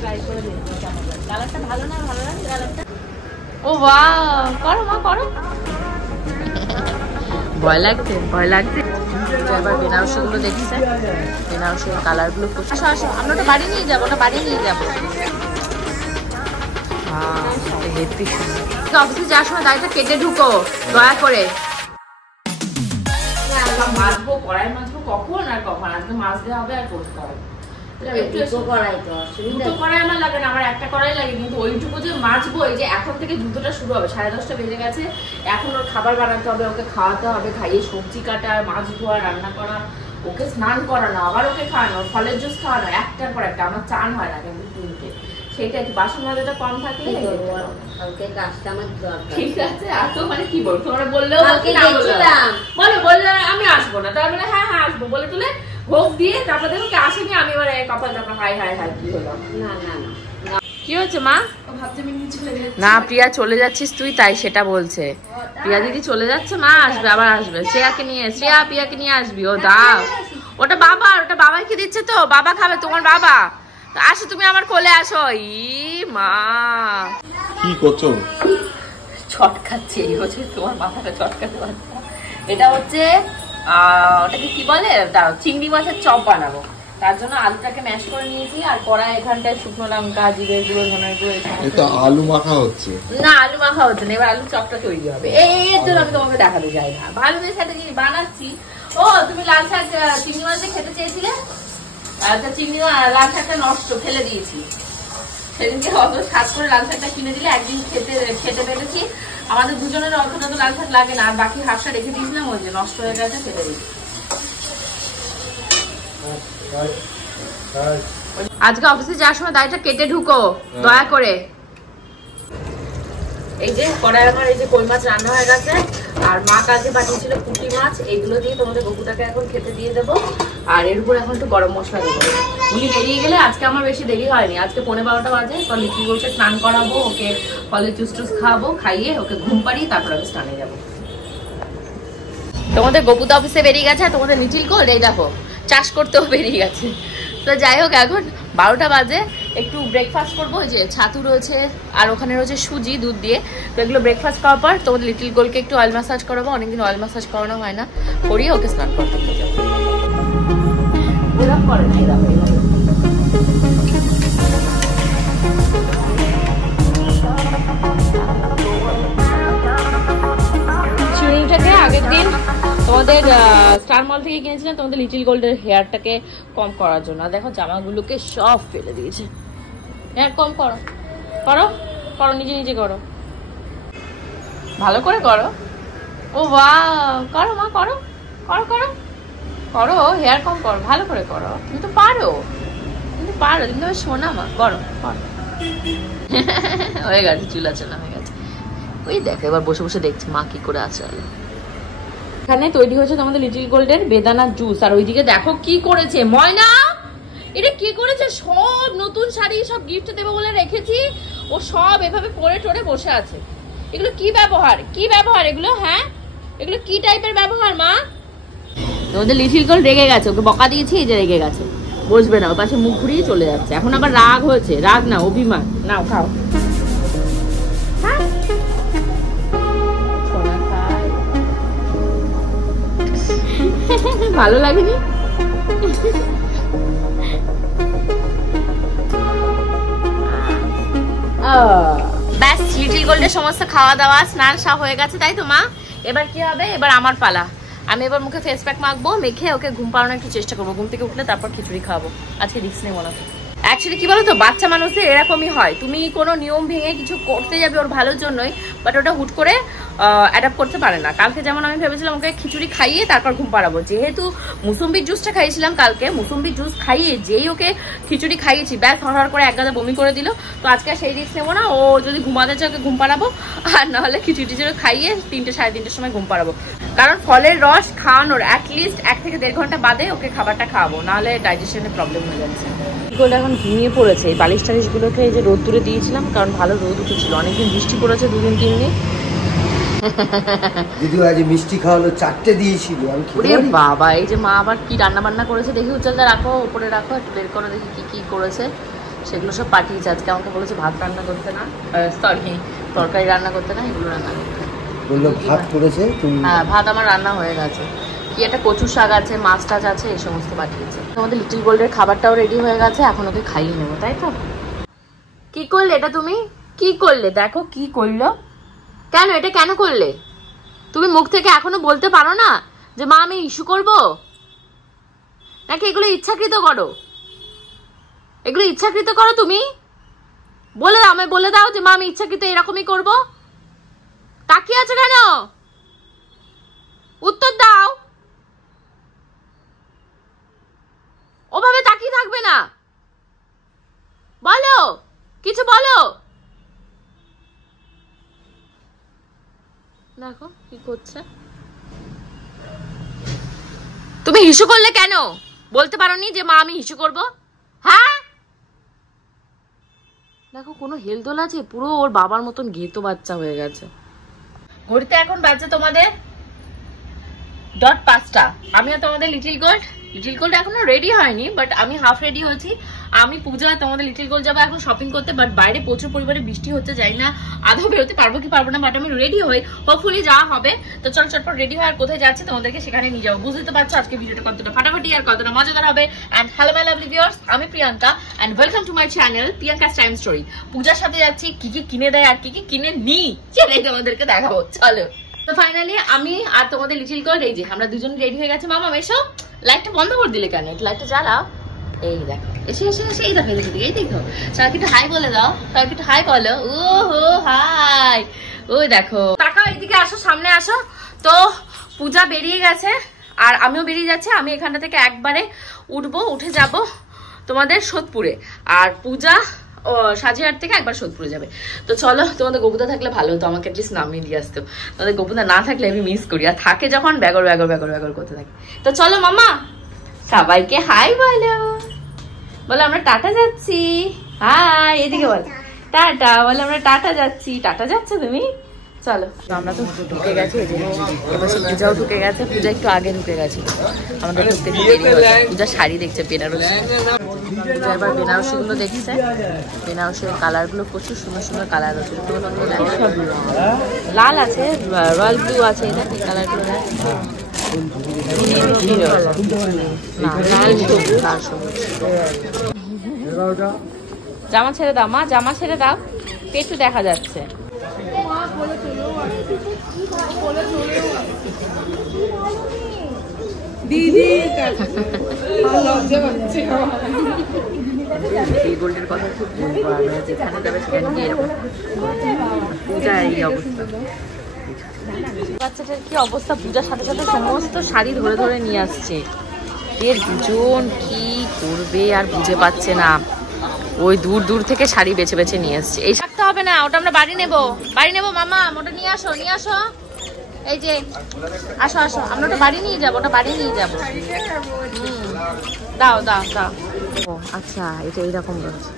Try করে দেখবো কালারটা ভালো না, ভালো লাগে কালারটা। ও ওয়াও, করো মা করো। ভয় লাগছে, ভয় লাগছে। এবার বেনারসিগুলো দেখছে, বেনারসির কালারগুলো। আসো আসো, আমরা ওটা বাড়ি নিয়ে যাবো, ওটা বাড়ি নিয়ে যাবো। অফিসে যাওয়ার সময় দাড়িটা কেটে ঢুকো দয়া করে। মাছবো, কড়াই মাছবো কখন আর কখন, আজকে মাছতে হবে আর করতে হবে। কড়াই আমার লাগে না, আমার একটা কড়াই লাগে, কিন্তু ওইটুকু যে মাছবো, এই যে এখন থেকে যুদ্ধটা শুরু হবে। 10:30 বেজে গেছে, এখন ওর খাবার বানাতে হবে, ওকে খাওয়াতে হবে, খাইয়ে সবজি কাটা, মাছ ধোয়া, রান্না করা, ওকে স্নান করানো, আবার ওকে খাওয়ানো, ফলের জুস খাওয়ানো, একটার পর একটা। আমার চান হয় না কিন্তু তিনটে, সেটা কি বাসন মাজাটা কম থাকলে ঠিক আছে। আর তো মানে কি বলবো, তোমরা বললেও বলো, বললে আমি আসবো না, তার মানে হ্যাঁ হ্যাঁ আসবো বলে তুলে ভোগ দিয়ে তারপর দেখো কি আসেনি, আমি এবার কপাল তারপর হাই হাই হাই কি হলো। না না না, কি হয়েছে মা? না প্রিয়া চলে যাচ্ছিস তুই, তাই সেটা বলছে। প্রিয়া দিদি চলে যাচ্ছে, মা আসবে, আবার আসবে। শ্রেয়াকে নিয়ে, শ্রেয়া প্রিয়াকে নিয়ে আসবি। ও দাও, ওটা বাবা, ওটা বাবাকে দিচ্ছে তো, বাবা খাবে, তোমার বাবা। আসো তুমি আমার কোলে আসো। ই মা কি করছো? ছটকাচ্ছে, এই হচ্ছে তোমার মাথাটা ছটকাতে পারছে। এটা হচ্ছে ওটাকে কি বলে, চিংড়ি মাছের চপ বানাবো। তার জন্য আলুটাকে ম্যাশ করে নিয়েছি, আর কড়াই এখানটায় শুকনো লঙ্কা, জিরে গুঁড়ো, ধনের গুঁড়ো। এটা আলু মাখা হচ্ছে না, আলু মাখা হচ্ছে না, এবার আলু চপটা তৈরি হবে। এর জন্য আমি তোমাকে দেখাতে যাই না, ভালো করে সাথে বানাচ্ছি। ও তুমি লাল শাক চিংড়ি মাছ দিয়ে খেতে চেয়েছিলে, চিংড়ি লাল শাকটা নষ্ট ফেলে দিয়েছি। সেদিনকে অত শাক করে লাল শাকটা কিনে দিলে একদিন খেতে পেরেছি। আমাদের দুজনের অতটা তো লাল শাক লাগে না, আর বাকি হাফটা রেখে দিয়েছিলাম, ওই যে নষ্ট হয়ে গেছে, ফেলে দিয়েছি। আজকে অফিসে যাওয়ার সময় দাড়িটা কেটে ঢুকো দয়া করে। এই যে কড়াই আমার এই যে কই মাছ রান্না হয়ে গেছে, আর মা কালকে পাঠিয়েছিল পুঁটি মাছ, এইগুলো দিয়ে তোমাদের গপুটাকে এখন খেতে দিয়ে দেবো। আর এর উপর এখন একটু গরম মশলা দেবো। উনি বেরিয়ে গেলে আজকে আমার বেশি দেরি হয়নি, আজকে 12:15 বাজে। তো লিটল গোলকে স্নান করাবো, ওকে ফলের জুস টুস খাওয়াবো, খাইয়ে ওকে ঘুম পাড়িয়ে তারপর আমি স্নানে যাবো। তোমাদের গপুতা অফিসে বেরিয়ে গেছে, আর তোমাদের লিটল গোল এই দেখো চাষ করতেও বেরিয়ে গেছে। তো যাই হোক, এখন 12টা বাজে, একটু ব্রেকফাস্ট করবো। ওই যে ছাতু রয়েছে, আর ওখানে রয়েছে সুজি দুধ দিয়ে। তো এগুলো ব্রেকফাস্ট করার পর তোমাদের লিটল গোলকে একটু অয়েল ম্যাসাজ করাবো, অনেকদিন অয়েল ম্যাসাজ করানো হয় না, করিয়ে ওকে স্নান করতে নিয়ে যাবো। চুড়িটাকে আগের দিন তোমাদের স্টার মল থেকে কিনেছিলাম, তোমাদের লিটল গোল্ডের হেয়ারটাকে কম করার জন্য। দেখো জামাগুলোকে সব ফেলে দিয়েছে। হেয়ার কম করো, করো করো, নিজে নিজে করো, ভালো করে করো। ও ওয়াও, করো মা করো, করো করো করো, হেয়ার কম করো, ভালো করে করো। তুমি তো পারো, তুমি তো পারো, তুমি তো শোনা মা, করো করো। হয়ে গেছে, চুলা চোলা হয়ে গেছে। ওই দেখো এবার বসে বসে দেখছি মা কি করে আছে। এখানে তৈরি হয়েছে তোমাদের লিটল গোল্ডের বেদানা জুস, আর ওইদিকে দেখো কি করেছে ময়না, এটা কি করেছে, সব নতুন শাড়ি সব গিফট দেবো বলে রেখেছি, ও সব এভাবে পরে টরে বসে আছে। এগুলো কি ব্যবহার, কি ব্যবহার এগুলো? হ্যাঁ, এগুলো কি টাইপের ব্যবহার মা? তোমাদের লিটল গোল্ড রেগে গেছে, ওকে বকা দিয়েছি, এই যে রেগে গেছে, বসবে না, ওর পাশে মুখ ঘুরিয়ে চলে যাচ্ছে। এখন আবার রাগ হয়েছে, রাগ না অভিমান। নাও খাও, ভালো লাগেনি? ব্যাস, লিটল গোল্ডের সমস্ত খাওয়া দাওয়া স্নান সব হয়ে গেছে, তাই তো মা? এবার কি হবে, এবার আমার পালা। আমি এবার মুখে ফেস প্যাক মাখবো, মেখে ওকে ঘুম পাড়ানোর একটু চেষ্টা করবো। ঘুম থেকে উঠলে তারপর খিচুড়ি খাওয়াবো, আজকে রিস্ক নেবো না। অ্যাকচুয়ালি কি বলতো, বাচ্চা মানুষদের এরকমই হয়, তুমি কোনো নিয়ম ভেঙে কিছু করতে যাবে ওর ভালোর জন্যই, বাট ওটা হুট করে অ্যাডাপ্ট করতে পারে না। কালকে যেমন আমি ভেবেছিলাম ওকে খিচুড়ি খাইয়ে তারপর ঘুম পাড়াবো, যেহেতু মুসম্বির জুসটা খাইয়েছিলাম কালকে, মুসম্বির জুস খাইয়ে যেই ওকে খিচুড়ি খাইয়েছি, ব্যাস হড়হড় করে এক গাদা বমি করে দিল। তো আজকে সেই রিস্ক নেবো না, ও যদি ঘুমাতে চায় ওকে ঘুম পাড়াবো, আর নাহলে খিচুড়ি টিচুড়ি খাইয়ে 3টে সাড়ে 3টের সময় ঘুম পাড়াবো। কারণ ফলের রস খাওয়ানোর অ্যাটলিস্ট 1 থেকে 1.5 ঘন্টা বাদে ওকে খাবারটা খাওয়াবো, নাহলে ডাইজেশনের প্রবলেম হয়ে যাচ্ছে। এগুলো এখন ঘুমিয়ে পড়েছে, এই বালিশ টালিশগুলোকে এই যে রোদ দূরে দিয়েছিলাম, কারণ ভালো রোদ উঠেছিল, অনেকদিন বৃষ্টি পড়েছে, 2 দিন 3 দিন। দিদি আজ মিষ্টি খাওয়ালো, 4টে দিয়েছিল। বাবা, এই যে মা আবার কি রান্না বান্না করেছে দেখি, উজ্জ্বলদা রাখো, উপরে রাখো, একটু বের করো দেখি কি কি করেছে। সেগুলো সব পাঠিয়েছে। আজকে আমাকে বলেছে ভাত রান্না করতে না, সরি তরকারি রান্না করতে না, এগুলো রান্না করতে। বললো ভাত করেছে তুমি? হ্যাঁ, ভাত আমার রান্না হয়ে গেছে। কি একটা কচু শাক আছে, মাছ টাছ আছে, এই সমস্ত পাঠিয়েছে। আমাদের লিটল গোল্ডের খাবারটাও রেডি হয়ে গেছে, এখন ওকে খাইয়ে নেবো, তাই তো? কি করলে এটা তুমি? কি করলে? দেখো কি করলো। কেন এটা কেন করলে? তুমি মুখ থেকে এখনো বলতে পারো না যে মা আমি ইস্যু করব? নাকি এগুলো ইচ্ছাকৃত করো? এগুলো ইচ্ছাকৃত করো তুমি? বলে দাও, আমি বলে দাও যে মা আমি ইচ্ছাকৃত এরকমই করব। তাকিয়ে আছো কেন? উত্তর দাও। ওভাবে তাকিয়ে থাকবে না, বলো কিছু বলো। দেখো কি করছে। তুমি হিসু করলে কেন? বলতে পারোনি যে মা আমি হিসু করব? হ্যাঁ দেখো কোনো হেলদোল আছে, পুরো ওর বাবার মতন ঘেতো বাচ্চা হয়ে গেছে। ঘড়িতে এখন বাজছে তোমাদের 5:00। আমিও তোমাদের লিটল গোল্ড এখনো রেডি হয়নি, বাট আমি হাফ রেডি হয়েছি। আমি পূজা তোমাদের লিটল গোল্ড যাবো এখন শপিং করতে, বাট বাইরে প্রচুর পরিমাণে বৃষ্টি হচ্ছে, যাই না আদৌ বেরোতে পারবো কি পারবো না, বাট আমি রেডি হই, হোপফুলি যাওয়া হবে। তো চল চটপট রেডি হয় আর কোথায় যাচ্ছে তোমাদেরকে সেখানে নিয়ে যাবো। বুঝতে পারছো আজকে ভিডিওটা কতটা ফাটাফাটি আর কতটা মজাদার হবে। And hello my lovely viewers, আমি Priyanka and welcome to my channel Priyanka's time story. পূজার সাথে যাচ্ছি, কি কি কিনে দেয় আর কি কি কিনে নিই সেটাই তোমাদেরকে দেখাবো, চলো। তো ফাইনালি আমি আর তোমাদের লিটল গোল্ড এই যে আমরা দুজন রেডি হয়ে গেছে। মামা এসো, লাইটটা বন্ধ করে দিলে কেন? লাইটটা জ্বালাও। এই দেখো এসে এসে এসে এই দেখো এই দেখো। সবাইকে একটু হাই বলে দাও, সবাইকে একটু হাই বলো। ও হো হাই। ওই দেখো তাকাও, এইদিকে আসো, সামনে আসো। তো পূজা বেরিয়ে গেছে আর আমিও বেরিয়ে যাচ্ছি। আমি এখানটা থেকে একবারে উঠে যাব তোমাদের সোদপুরে, আর পূজা সাজিহাট থেকে একবার সোদপুরে যাবে। তো চলো, তোমাদের গোপুদা থাকলে ভালো হতো, আমাকে অ্যাটলিস্ট নামিয়ে দিয়ে আসতো। তোমাদের গোপুদা না থাকলে আমি মিস করি, আর থাকে যখন ব্যাগর ব্যাগর ব্যাগর ব্যাগর করতে থাকে। তো চলো মামা, সবাইকে হাই বলো, বলো আমরা টাটা যাচ্ছি। হাই, এদিকে বল টাটা, বলো আমরা টাটা যাচ্ছি। টাটা যাচ্ছ তুমি? চলো, আমরা তো ঢুকে গেছি, এবার পূজাও ঢুকে গেছে। পূজা একটু আগে ঢুকে গেছে, আমাদের ঢুকতে পূজা শাড়ি দেখছে বেনারসি। পূজা এবার বেনারসি গুলো দেখছে, বেনারসির কালার গুলো প্রচুর সুন্দর সুন্দর কালার আছে। লাল আছে, রয়্যাল ব্লু আছে, এই কালার গুলো জামা ছেড়ে দাও মা, জামা ছেড়ে দাও, পেটু দেখা যাচ্ছে। দিদি গোল্ডের কথা খুব বলবো, আমি যেখানে যাবে সেখানে গিয়ে এরকম পূজা এই অবস্থা। বাচ্চাটার কি অবস্থা, পূজার সাথে সাথে সমস্ত শাড়ি ধরে ধরে নিয়ে আসছে। এর দুজন কি করবে আর বুঝে পাচ্ছে না, ওই দূর দূর থেকে শাড়ি বেছে বেছে নিয়ে আসছে। এই থাকতে হবে না, ওটা আমরা বাড়ি নেবো মামা, ওটা নিয়ে আসো নিয়ে আসো। এই যে আসো আসো, আমরা ওটা বাড়ি নিয়ে যাবো, ওটা বাড়ি নিয়ে যাবো। দাও দাও দাও। ও আচ্ছা, এটা এইরকম রয়েছে,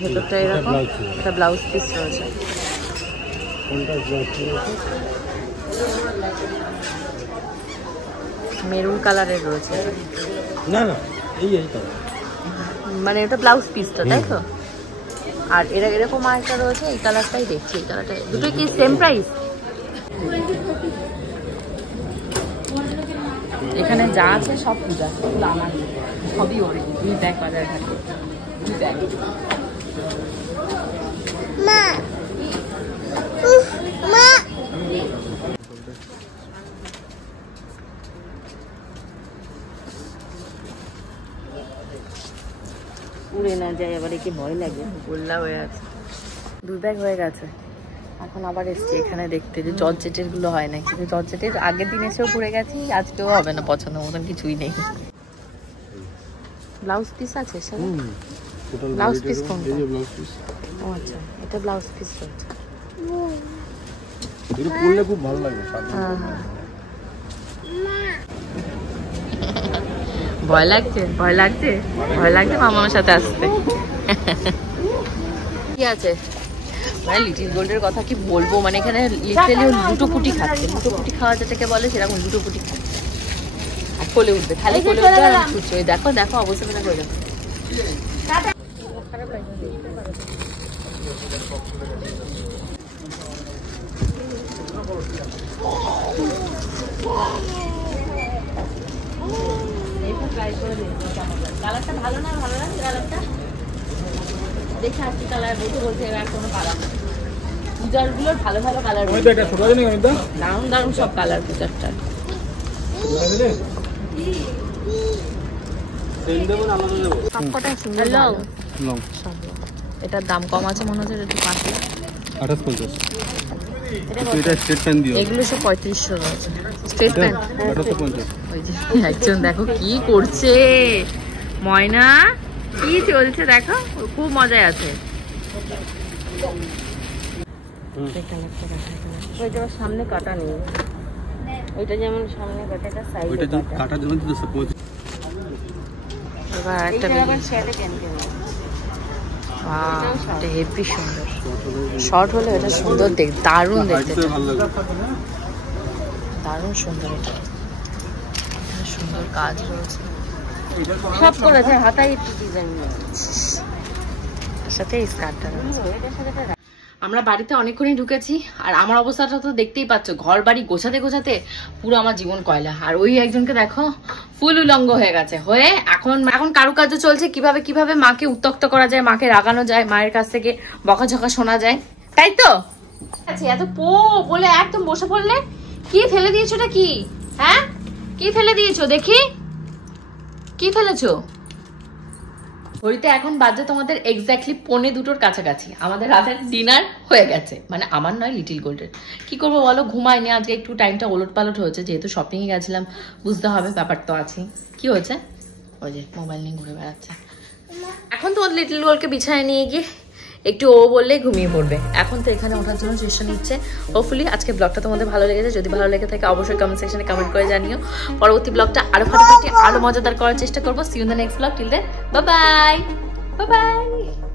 ভেতরটা এরকম, এটা ব্লাউজ পিস রয়েছে। মেরুন কালারের রয়েছে, না না এই মানে এটা ব্লাউজ পিসটা, তাই তো? আর এরা এরকম আরেকটা রয়েছে, এই কালারটাই দেখছি, এই কালারটা। দুটো কি সেম প্রাইস? এখানে যা আছে সব পূজা, আমার সবই ওর। দুই ব্যাগ বাজারে থাকে, দুই ব্যাগ। মা মা উড়ে না যায়, আবার একে ভয় লাগে, গোল্লা হয়ে আছে। দুই ব্যাগ হয়ে গেছে, এখন আবার এসছি এখানে দেখতে যে জর্জেটের গুলো হয় না। কিন্তু জর্জেটের আগের দিন এসেও ঘুরে গেছি, আজকেও হবে না, পছন্দ মতন কিছুই নেই। ব্লাউজ পিস আছে স্যার? ব্লাউজ পিস কোনটা? ও আচ্ছা, এটা ব্লাউজ পিস রয়েছে। এটা পরলে খুব ভালো লাগবে। হ্যাঁ হ্যাঁ। ভয় লাগছে ভয় লাগছে ভয় লাগছে মামার সাথে আসতে। কি আছে মানে লিটল গোল্ডের কথা কি বলবো, মানে এখানে লিটারালি লুটোপুটি খাচ্ছে। লুটোপুটি খাওয়া যেটাকে বলে সেরকম লুটোপুটি খাচ্ছে। আর কোলে উঠবে, খালি কোলে উঠবে আর ছুটছে। ওই দেখো দেখো অবস্থা করে যাচ্ছে। খারাপ লাগছে দেখতে পারো ট্রাই করে দেখবো কালারটা ভালো না ভালো লাগে কালারটা দেখে আসছি কালার বলতে এবার কোনো কালার নেই পূজারগুলোর ভালো ভালো কালার দারুণ দারুণ সব কালার পূজারটা এটার দাম কম আছে মনে হচ্ছে একটু পাতলা এগুলো সব 3500 রয়েছে স্ট্রেট প্যান্ট ওই যে একজন দেখো কি করছে ময়না কি চলছে দেখো খুব মজায় আছে ওইটা সামনে কাটা নেই ওইটা যেমন সামনে কাটাটা সাইডে কাটা যেমন এবার একটা শেডে কেন এটা হেভি সুন্দর শর্ট হলে এটা সুন্দর দেখ দারুণ দেখতে দারুণ সুন্দর এটা সুন্দর কাজ রয়েছে সব করেছে হাতায় ডিজাইন সাথে স্কার্টটা রয়েছে আমরা বাড়িতে অনেকক্ষণই ঢুকেছি আর আমার অবস্থাটা তো দেখতেই পাচ্ছ ঘর বাড়ি গোছাতে গোছাতে পুরো আমার জীবন কয়লা আর ওই একজনকে দেখো ফুল উলঙ্গ হয়ে গেছে হয়ে এখন কারুকার্য চলছে কিভাবে কিভাবে মাকে উত্তক্ত করা যায় মাকে রাগানো যায় মায়ের কাছ থেকে বকাঝকা শোনা যায় তাই তো আচ্ছা এত বলে একদম বসে পড়লে কি ফেলে দিয়েছো এটা কি হ্যাঁ কি ফেলে দিয়েছো দেখি কি ফেলেছো ঘড়িতে এখন বাজে তোমাদের এক্স্যাক্টলি 1:45 কাছাকাছি আমাদের রাতের ডিনার হয়ে গেছে মানে আমার নয় লিটিল গোল্ডের কি করবো বলো ঘুমাইনি আজকে একটু টাইমটা ওলট পালট হয়েছে যেহেতু শপিং এ গেছিলাম বুঝতে হবে ব্যাপার তো আছে কি হয়েছে ওই যে মোবাইল নিয়ে ঘুরে বেড়াচ্ছে এখন তোমাদের লিটিল গোল্ডকে বিছানায় নিয়ে গিয়ে একটু ও বললে ঘুমিয়ে পড়বে এখন তো এখানে ওঠার জন্য চেষ্টা নিচ্ছে হোপফুলি আজকে ব্লগটা তোমাদের ভালো লেগেছে যদি ভালো লেগে থাকে অবশ্যই কমেন্ট সেকশনে কমেন্ট করে জানিও পরবর্তী ব্লগটা আরো ফাটাফাটি আরো মজাদার করার চেষ্টা করবো see you in the next blog till then bye bye bye by